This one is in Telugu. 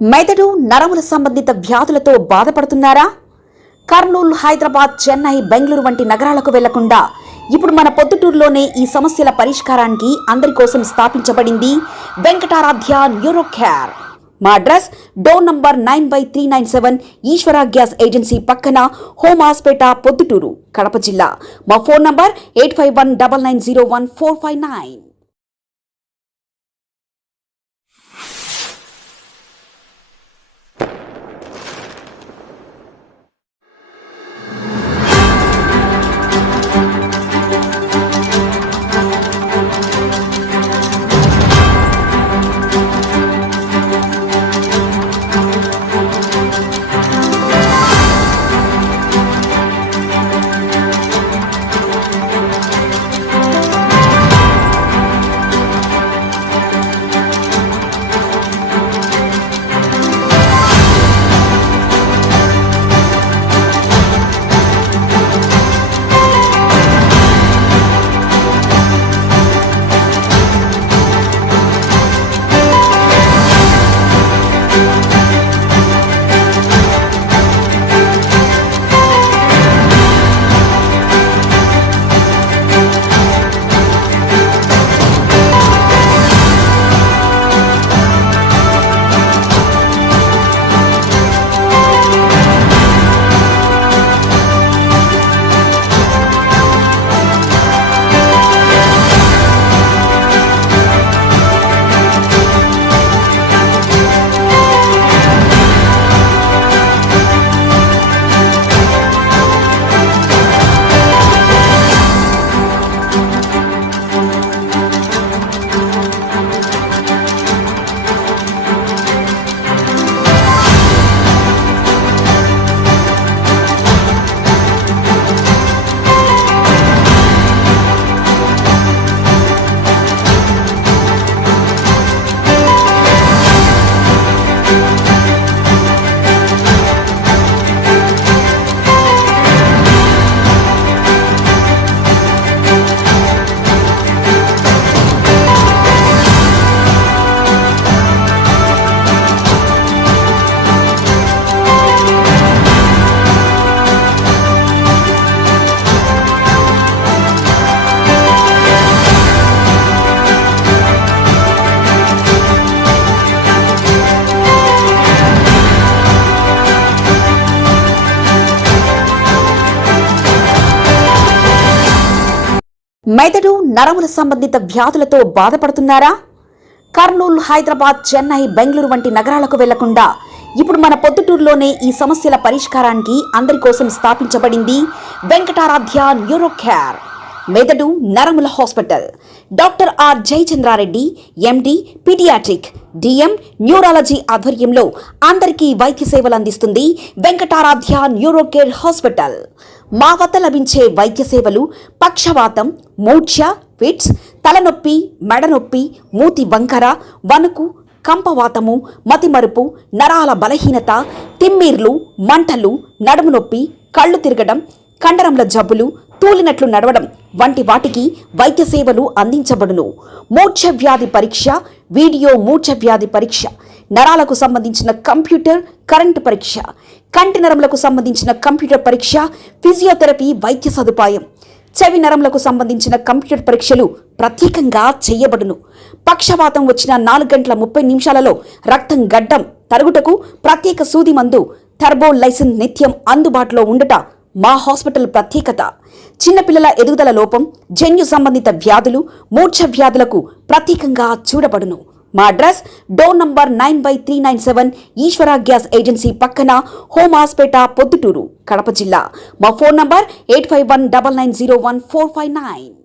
మెదడు నరముల సంబంధిత వ్యాధులతో బాధపడుతున్నారా? కర్నూలు, హైదరాబాద్, చెన్నై, బెంగళూరు వంటి నగరాలకు వెళ్లకుండా ఇప్పుడు మన పొద్దుటూరులోనే ఈ సమస్యల పరిష్కారానికి అందరి కోసం స్థాపించబడింది వెంకటారాధ్య న్యూరో కేర్. మా అడ్రస్ డోర్ నంబర్ 9/397 ఈశ్వర గ్యాస్ ఏజెన్సీ పక్కన, హోమాస్పేట, పొద్దుటూరు, కడప జిల్లా. మా ఫోన్ నంబర్ 8519901459. మెదడు నరముల సంబంధిత వ్యాధులతో బాధపడుతున్నారా? కర్నూలు, హైదరాబాద్, చెన్నై, బెంగళూరు వంటి నగరాలకు వెళ్లకుండా ఇప్పుడు మన పొద్దుటూరులోనే ఈ సమస్యల పరిష్కారానికి అందరి కోసం స్థాపించబడింది వెంకటారాధ్య న్యూరో కేర్. మెదడు నరముల hospital. Doctor R Jayachandra Reddy, MD, paediatric, DM, neurology ఆధ్వర్యంలో అందరికీ వైద్య సేవలు అందిస్తుంది వెంకటారాధ్య న్యూరో కేర్ హాస్పిటల్. మా వద్ద లభించే వైద్య సేవలు పక్షవాతం, మూర్ఛ, ఫిట్స్, తలనొప్పి, మెడనొప్పి, మూతి వంకర, వణుకు, కంపవాతము, మతిమరుపు, నరాల బలహీనత, తిమ్మిర్లు, మంటలు, నడుము నొప్పి, కళ్ళు తిరగడం, కండరంల జబ్బులు, తూలినట్లు నడవడం వంటి వాటికి వైద్య సేవలు అందించబడును. మూర్ఛ వ్యాధి పరీక్ష, వీడియో మూర్ఛ వ్యాధి పరీక్ష, నరాలకు సంబంధించిన కంప్యూటర్, కరెంటు పరీక్ష, కంటి నరములకు సంబంధించిన కంప్యూటర్ పరీక్ష, ఫిజియోథెరపీ వైద్య సదుపాయం, చెవి నరములకు సంబంధించిన కంప్యూటర్ పరీక్షలు ప్రత్యేకంగా చేయబడును. పక్షవాతం వచ్చిన 4 గంటల 30 నిమిషాలలో రక్తం గడ్డం తరుగుటకు ప్రత్యేక సూది మందు థర్బోలైసిన్ నిత్యం అందుబాటులో ఉండట మా హాస్పిటల్ ప్రత్యేకత. చిన్నపిల్లల ఎదుగుదల లోపం, జన్యు సంబంధిత వ్యాధులు, మూర్ఛ వ్యాధులకు ప్రత్యేకంగా చూడబడును. మా అడ్రస్ డోర్ నంబర్ 9/397 ఈశ్వర గ్యాస్ ఏజెన్సీ పక్కన, హోమాస్పేట, పొద్దుటూరు, కడప జిల్లా. మా ఫోన్ నంబర్ 8519901459.